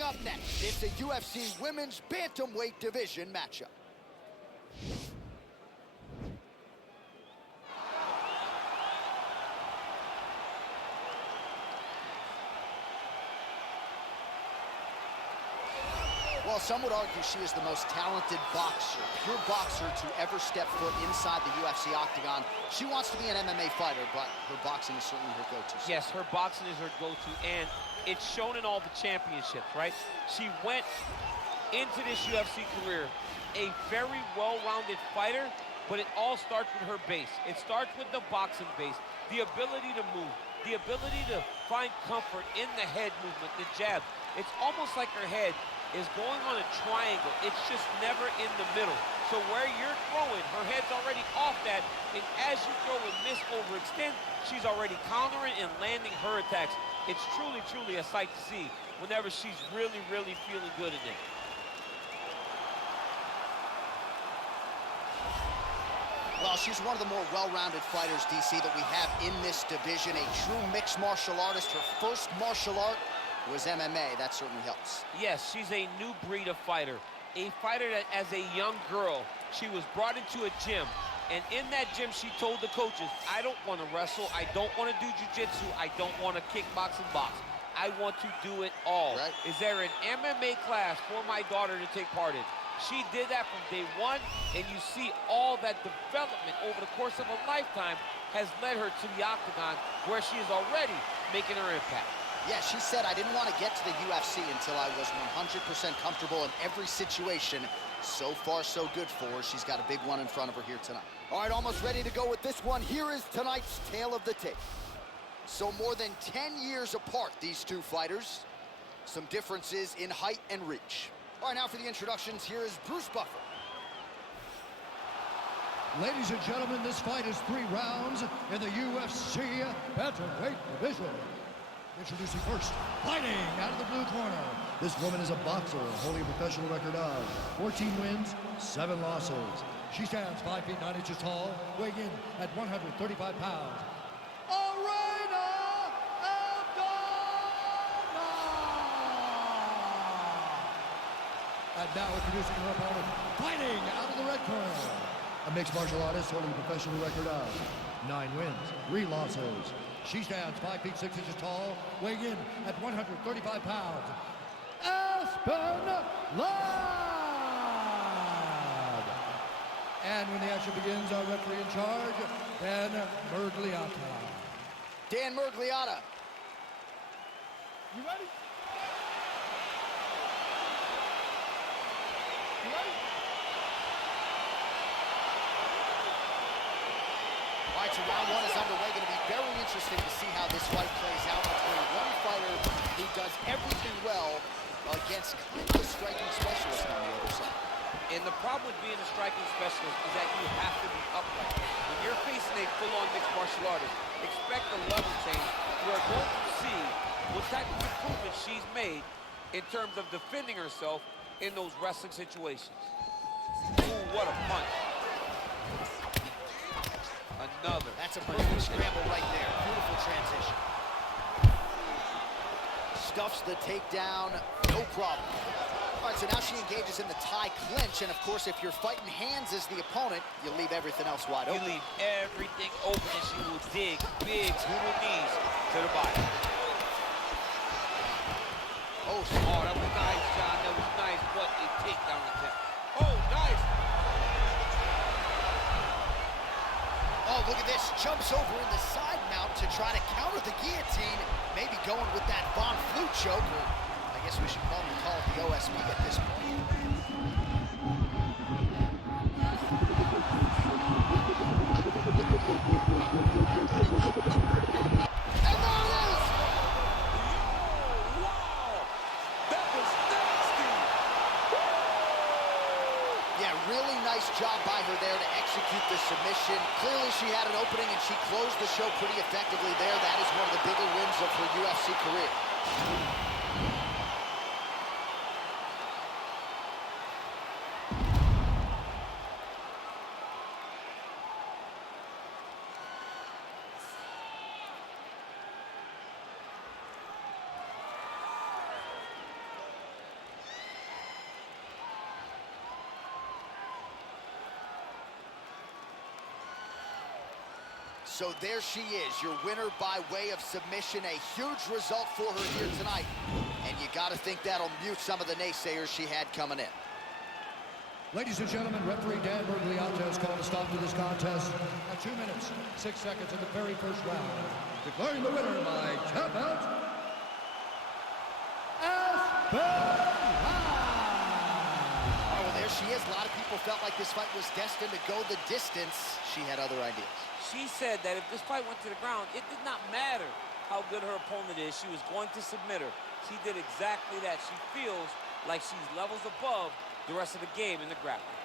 Coming up next, it's a UFC Women's Bantamweight Division matchup. Well, some would argue she is the most talented boxer, pure boxer to ever step foot inside the UFC octagon. She wants to be an MMA fighter, but her boxing is certainly her go-to. Yes, her boxing is her go-to, and it's shown in all the championships, right? She went into this UFC career a very well-rounded fighter, but it all starts with her base. It starts with the boxing base, the ability to move, the ability to find comfort in the head movement, the jab. It's almost like her head is going on a triangle. It's just never in the middle. So where you're throwing, her head's already off that, and as you throw and miss, overextend, she's already countering and landing her attacks. It's truly, truly a sight to see whenever she's really, really feeling good in it. Well, she's one of the more well-rounded fighters, DC, that we have in this division. A true mixed martial artist. Her first martial art was MMA. That certainly helps. Yes, she's a new breed of fighter. A fighter that, as a young girl, she was brought into a gym. And in that gym, she told the coaches, I don't want to wrestle. I don't want to do jiu-jitsu. I don't want to kickbox and box. I want to do it all. Right. Is there an MMA class for my daughter to take part in? She did that from day one, and you see all that development over the course of a lifetime has led her to the octagon, where she is already making her impact. Yeah, she said, I didn't want to get to the UFC until I was 100% comfortable in every situation. So far, so good for her. She's got a big one in front of her here tonight. All right, almost ready to go with this one. Here is tonight's tale of the tape. So more than 10 years apart, these two fighters. Some differences in height and reach. All right, now for the introductions, here is Bruce Buffer. Ladies and gentlemen, this fight is 3 rounds in the UFC Bantamweight Division. Introducing first, fighting out of the blue corner. This woman is a boxer, holding a professional record of 14 wins, 7 losses. She stands 5 feet 9 inches tall, weighing in at 135 pounds. Irene Aldana! And now introducing her opponent, fighting out of the red corner. A mixed martial artist holding a professional record of 9 wins, 3 losses. She stands 5 feet 6 inches tall, weighing in at 135 pounds. Aspen Ladd! And when the action begins, our referee in charge, Dan Mergliata. Dan Mergliata. You ready? You ready? All right, so round one is underway. Going to be very interesting to see how this fight plays out between one fighter who does everything well against kind of a striking specialist on the other side. And the problem with being a striking specialist is that you have to be upright. When you're facing a full-on mixed martial artist, expect a level change. We're going to see what type of improvement she's made in terms of defending herself in those wrestling situations. Ooh, what a punch. Another. That's a perfect scramble right there. Beautiful transition. Stuffs the takedown, no problem. All right, so now she engages in the tie clinch, and of course, if you're fighting hands as the opponent, you leave everything else wide open. You leave everything open, and she will dig big brutal knees to the body. Oh, that was nice, John. That was nice. What a takedown attempt. Oh, nice. Oh, look at this. Jumps over in the side mount to try to counter the guillotine. Maybe going with that Von Flute choke. Or I guess we should probably call it the OSB at this point. And there it is! Wow! That was nasty! Yeah, really nice job by her there to execute the submission. Clearly she had an opening and she closed the show pretty effectively there. That is one of the bigger wins of her UFC career. So there she is, your winner by way of submission. A huge result for her here tonight. And you got to think that'll mute some of the naysayers she had coming in. Ladies and gentlemen, referee Dan Bergliata has called a stop to this contest at 2 minutes, 6 seconds in the very first round. Declaring the winner by tap out, Aspen Ladd. Oh, well, there she is. A lot of people felt like this fight was destined to go the distance. She had other ideas. She said that if this fight went to the ground, it did not matter how good her opponent is. She was going to submit her. She did exactly that. She feels like she's levels above the rest of the game in the grappling.